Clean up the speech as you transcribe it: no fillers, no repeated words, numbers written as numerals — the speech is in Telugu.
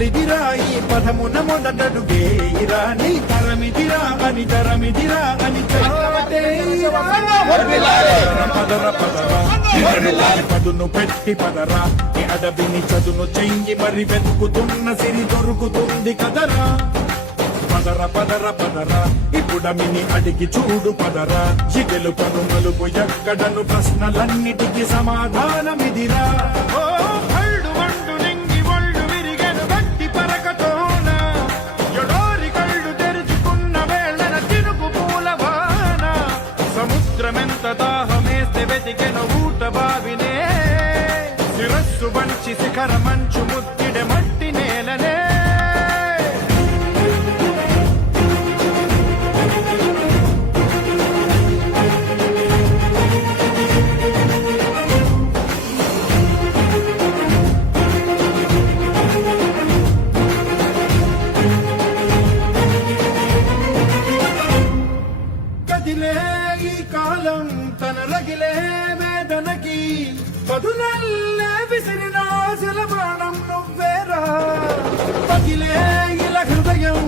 బలిదిరా ఈ పదమున మొదటడుగేయిరా నీ తరమిదిరా అని తరమిదిరా అని పదును పెట్టి పదరా నీ అడవిని చదును చెయ్యి మరి వెతుకుతున్న సిరి దొరుకుతుంది కదరా పదర పదర పదరా ఇప్పుడమిని అడిగి చూడు పదరా జిగెలు కనుమలుపు ఎక్కడను ప్రశ్నలన్నిటికీ సమాధానమిదిరా సముద్రమెంత దాహమేస్తే వెతికెను ఊట బావినే శిరస్సు వంచి శిఖర మంచు ముద్దిడె మట్టి నేలనే కదిలే ఈ కాలం తన రగిలే వేదనకి పదునల్లే విసిరిన ఆశల బాణం నువ్వేరా పగిలే ఇలా హృదయం